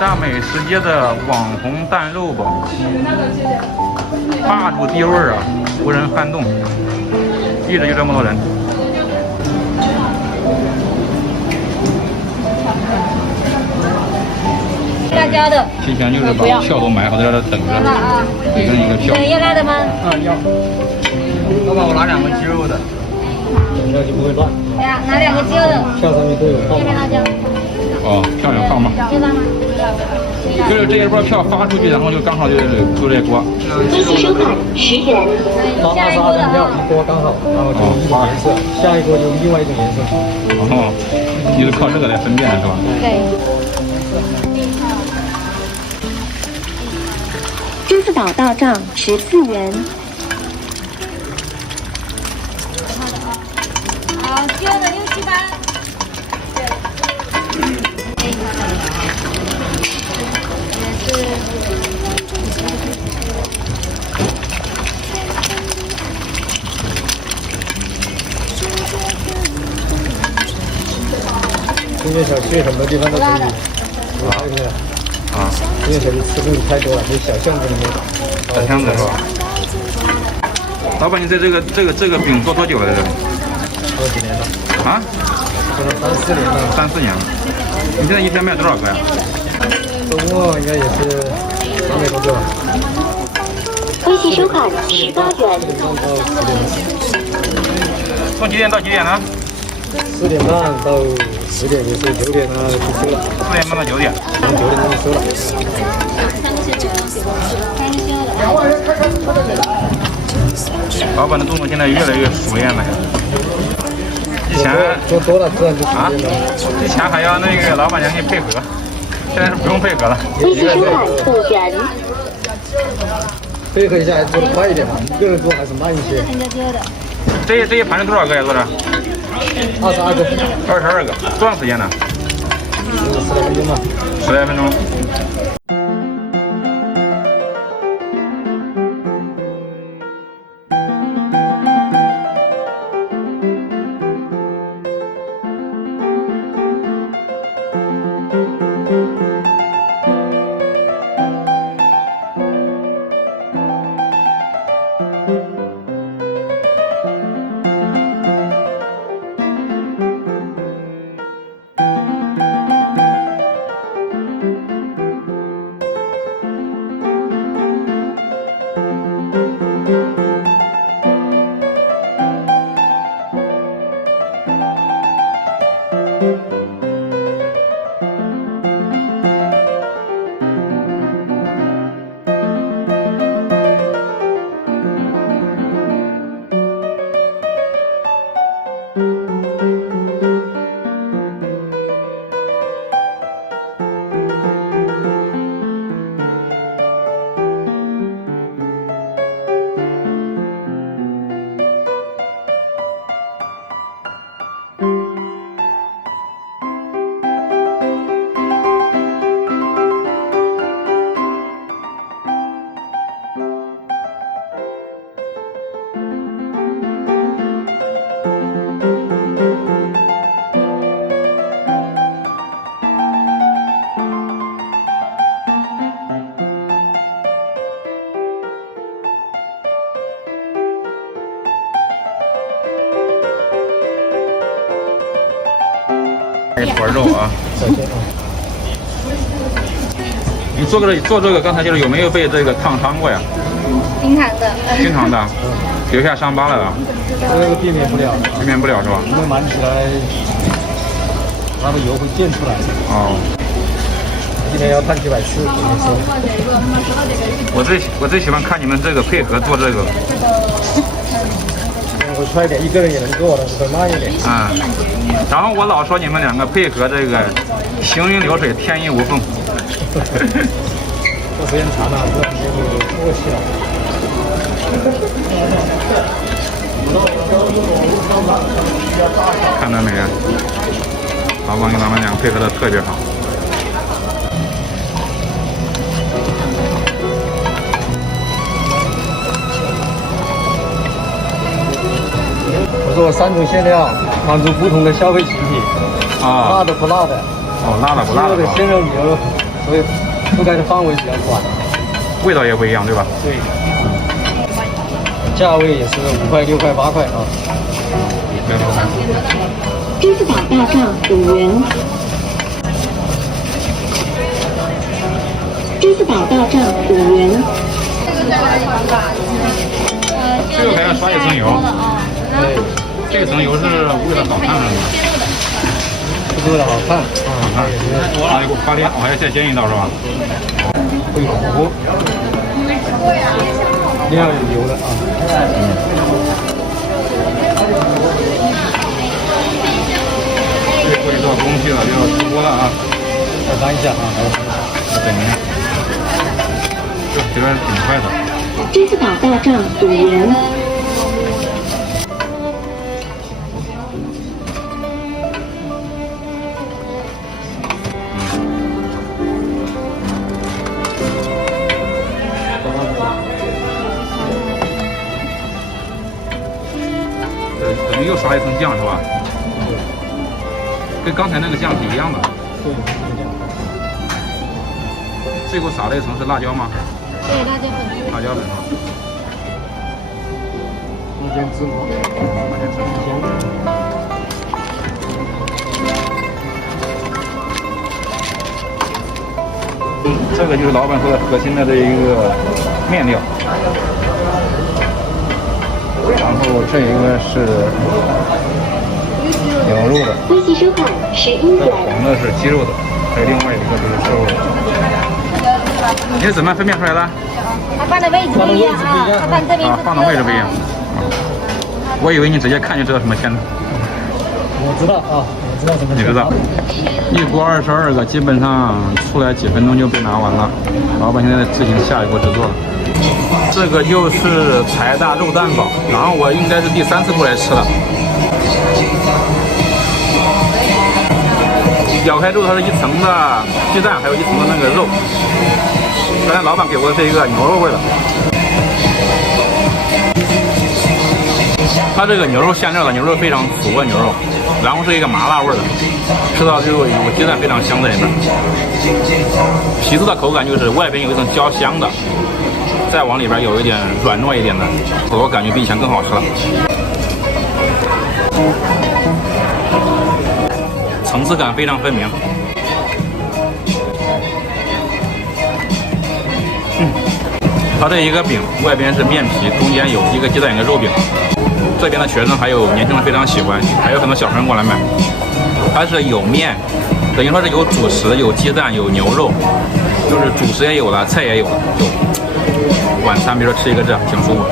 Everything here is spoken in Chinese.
大美食街的网红蛋肉堡，霸主地位啊，无人撼动，一直就这么多人。辣椒的，提前就是把票都买好，在这等着，给人一个票。要辣的吗？要。老板，我拿2个鸡肉的。那就不会乱。拿2个鸡肉的。票上面都有号码。辣椒。哦，票有号码。知道吗？就是这一波票发出去，然后就刚好就这锅。微信收款10元。下一锅的票一锅刚好，然后就一种颜色，下一锅就另外一种颜色。哦，你是靠这个来分辨的是吧？对。支付宝到账14元。好，鸡肉的6、7班。中间小区很多地方都可以，中间小区吃东西太多了，这小巷子里面。小巷子是吧？老板，你在这个饼做多久了？这个？做几年了？啊？做了3、4年了。3、4年了。你现在一天卖多少个呀？周末应该也是300多个。微信收款18元。从几点到几点呢4点半到10点，也是9点就收了。4点半到9点。从9点钟就收了。老板的动作现在越来越熟练了呀。之前做多了自然就熟练了。之前还要那个老板娘给配合，现在是不用配合了。微信收款5元。配合一下还做得快一点嘛，一个人做还是慢一些。这一盘是多少个呀？做的22个。22个，多长时间呢10来分钟吧。10来分钟。一坨肉啊！你做这个，刚才就是有没有被这个烫伤过呀？经常的。经常的，留下伤疤了啊？这个避免不了，避免不了是吧？因为满起来，那个油会溅出来。哦。今天要烫几百次，我最喜欢看你们这个配合做这个。我快一点，一个人也能做的，会慢一点。然后我老说你们2个配合这个行云流水，天衣无缝。做时间长了，这就默契了。看到没有？老板跟他们俩配合的特别好。我做3种馅料，满足不同的消费群体。辣的不辣的。辣的不辣的。鸡肉的鲜肉牛肉，所以覆盖的范围比较广。味道也不一样，对吧？对，价位也是5块、6块、8块啊。支付宝到账5元。支付宝到账5元。这个还要刷一层油。对，这层油是为了好看的吗？是为了好看。啊，给我发亮，我还要再煎一道是吧？会糊，一定要有油的啊。这过去做工序了，就要出锅了啊！再翻一下啊，等一下，这边挺快的。支付宝到账5元。等于又刷一层酱是吧？跟刚才那个酱是一样的。对，最后撒了一层是辣椒吗？对，辣椒粉。辣椒粉啊。辣椒芝麻，辣椒芝麻。这个就是老板说的核心的这一个面料。然后这一个是牛肉的，微信收款11这元。红的是鸡肉的，还有另外一个就是瘦肉的。你是怎么分辨出来的？它放的位置不一样啊，它放这边啊，放的位置不一样。啊，我以为你直接看就知道什么馅的。我知道啊，我知道怎么。你知道，一锅22个，基本上出来几分钟就被拿完了。老板现在进行下一步制作了。这个就是财大肉蛋堡，然后我应该是第3次过来吃了。咬开之后，它是一层的鸡蛋，还有一层的那个肉。刚才老板给我的是一个牛肉味的。它这个牛肉馅料的牛肉非常足的牛肉，然后是一个麻辣味的，吃到之后有鸡蛋非常香在里面。皮子的口感就是外边有一层焦香的，再往里边有一点软糯一点的，我感觉比以前更好吃了。层次感非常分明。它这一个饼外边是面皮，中间有一个鸡蛋，一个肉饼。这边的学生还有年轻人非常喜欢，还有很多小朋友过来买。它是有面，等于说是有主食，有鸡蛋，有牛肉，就是主食也有了，菜也有了，就晚餐比如说吃一个这挺舒服。